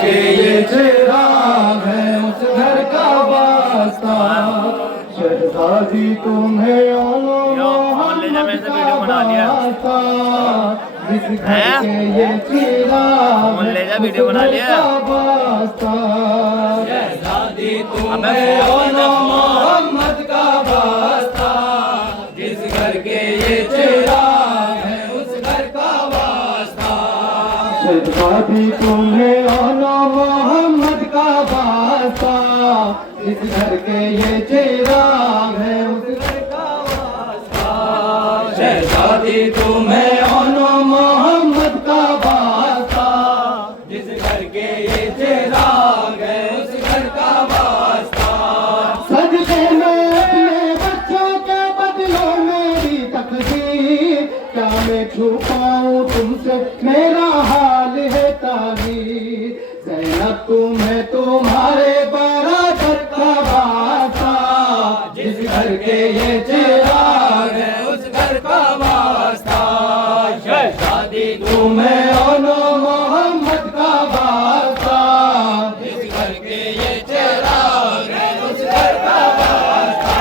के ये चिराग है उस घर का वास्ता। शहजादी तुम्हें मोहम्मद का वास्ता। जिस घर के ये चिराग है उस घर का वास्ता। शहजादी तुम्हें मोहम्मद का वास्ता। जिस घर के ये चिराग है उस घर का वास्ता। शहजादी तुम्हें मोहम्मद का वास्ता। जिस घर के ये चिराग है उस घर का वास्ता। शहजादी तुम्हें मोहम्मद का वास्ता। जिस घर के ये चिराग है उस घर का वास्ता। सजदे में अपने बच्चों के बदलो मेरी तकदीर। क्या मैं छुपाऊं तुमसे मेरा हाल है ताहीर। ज़ैनब तुम्हें तुम्हारे बराबर का वास्ता। जिस घर के ये चिराग है उस घर का वास्ता। शहजादी तुम्हें मोहम्मद का वास्ता। जिस घर के ये चिराग है उस घर का वास्ता।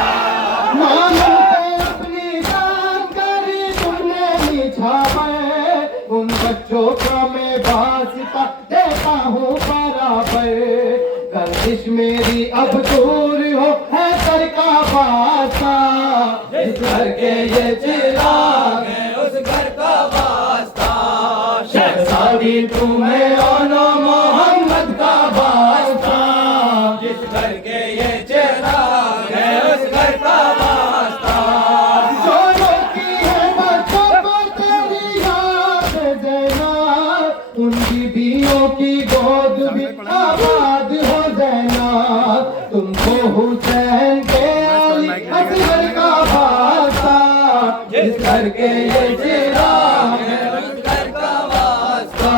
मानो पे अपनी जान करी तुमने निछावर। उन बच्चों का मैं वास्ता देता हूँ बराबर। गर्दिश मेरी अब दूर हो है घर का वास्ता। जिस घर के ये चिराग है उस घर का वास्ता। शहजादी तुम्हें मोहम्मद का वास्ता। जिस घर के ये चिराग है उस घर का वास्ता। जो रोती है बच्चों को तेरी याद ज़ैनब। उन बीवियों की गोद भी आबाद हो ज़ैनब। तुमको हुसैन के अली असगर का वास्ता। जिस घर के ये चिराग है उस घर का वास्ता।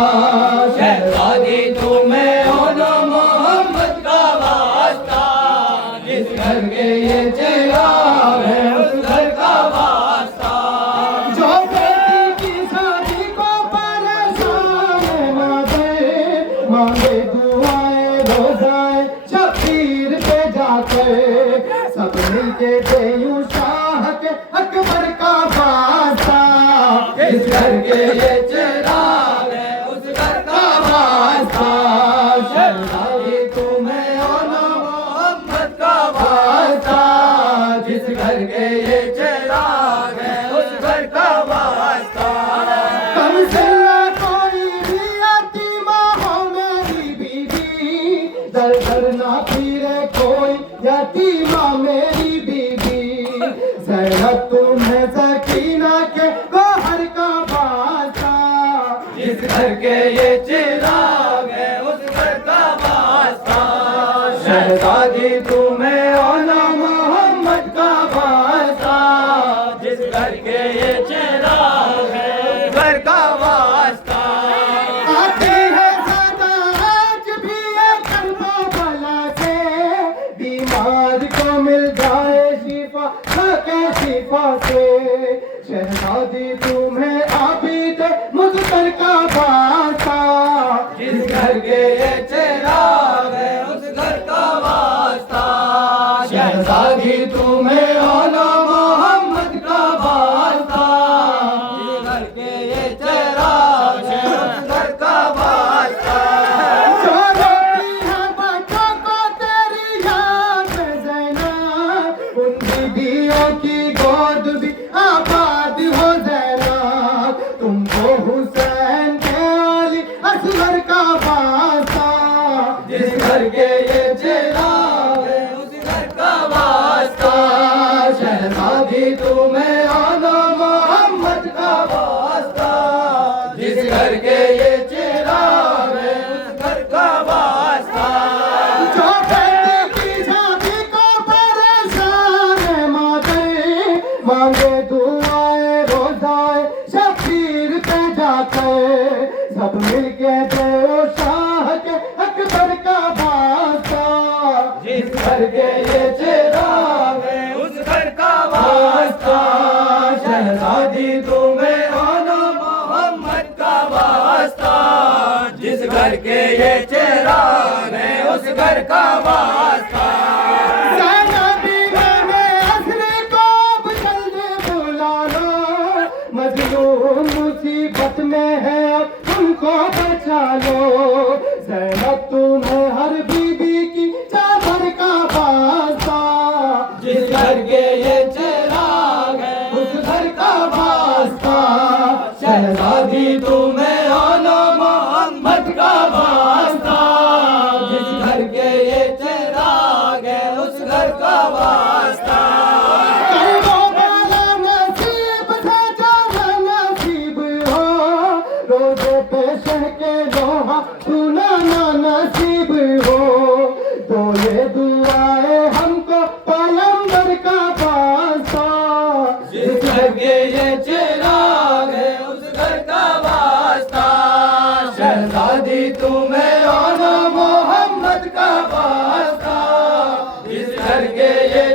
शहजादी तुम्हें मोहम्मद का वास्ता। जिस घर के ये चिराग है उस घर का वास्ता। जो बेटी की शादी को परेशान मांगे दुआएं रोजाएं शबीर पे जाकर। सब मिलके देयूं शाह के अकबर का वास्ता। जिस घर के ये चिराग है उस घर का वास्ता। शहजादी तुम्हें मोहम्मद का वास्ता। जिस घर के ये चिराग है उस घर का वास्ता। कमसिला कोई भी यतीमा हो मेरी बीवी। दर दर ना फिरे कोई यतीमा मेरी बीवी। ज़ैनब तुम्हें सकीना के गोहर का वास्ता। जिस घर के ये चिराग है उस घर का वास्ता। शहजादी तुम्हें मोहम्मद का वास्ता। जिस घर के ये चिराग है उस घर का वास्ता। आती है सदा आज भी ये कर्बला से। बीमार को मिल जाए शिफा के शिफा से। शहजादी तुम्हें आबिद मुज़फ़्फ़र का वास्ता। जिस घर के ये चिराग है उस घर का वास्ता। शहजादी तुम्हें मोहम्मद का वास्ता। जिस घर के ये चिराग है उस घर का वास्ता। जो रोती है बच्चों को तेरी याद ज़ैनब। उन बीवियों की गोद भी आबाद हो ज़ैनब। तुमको हुसैन के अली असगर का वास्ता। जिस घर के ये चिराग है उस घर का वास्ता। शहजादी तुम्हें मोहम्मद का वास्ता। जिस घर के ये चिराग है उस घर का वास्ता। जो बेटी की शादी को परेशान माते। मांगे दुआएं रोजाएं शबीर पे जाकर। सब मिलके दो शाह के अकबर का वास्ता। जिस घर के ये चिराग है उस घर का वास्ता। शहजादी तुम्हें मोहम्मद का वास्ता। जिस घर के ये चिराग है उस घर का वास्ता। ज़ैनबी में असरे को अब जल्दी बुला लो, मजलूम मुसीबत में है अब उनको बचा लो। ज़ैनब तुम्हें हर बीबी की चादर का वास्ता, जिस घर के ये चिराग है उस घर का वास्ता। शहजादी तुम्हें आना मोहम्मद का वास्ता। जिस घर के ये चिराग है उस घर का वास्ता। कईयों वाला नसीब से जाना नसीब हो, रोजे पेश के लोहा सुनाना नसीब हो। तो ये दुआए हमको पैगंबर का वास्ता, जिस घर के ये चिराग है उस घर का वास्ता। शहजादी तुम्हें आना मोहम्मद का वास्ता। जिस घर के ये